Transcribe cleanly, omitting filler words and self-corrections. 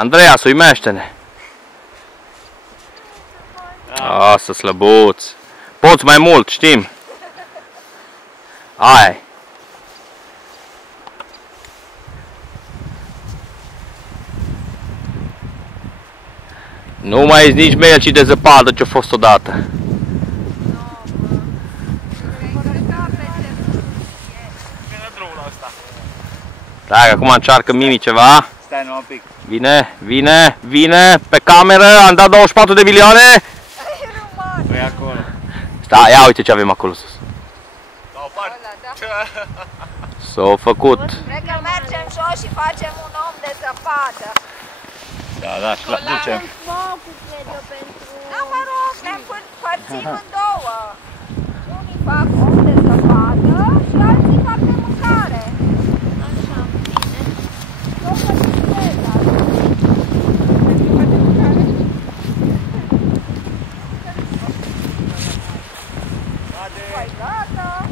Andreea, uimește-ne! Asta, slăbuț! Poți mai mult, știm! Aia. Nu mai ești nici melci de zăpadă ce-a fost odată. Da, acum încearcă Mimi ceva. Stai numai un pic. Vine, vine, vine, pe cameră, am dat 24 de milioane. Păi acolo. Stai, ia uite ce avem acolo sus. La o parte. S-a făcut. Cred că mergem jos și facem un om de zăpadă. Da, da, și la ducem. Da, mă rog, ne împărțim în două. Unii fac om de zăpadă și alții fac de mâncare. Așa, bine. Eu fac de mâncare. Păi gata.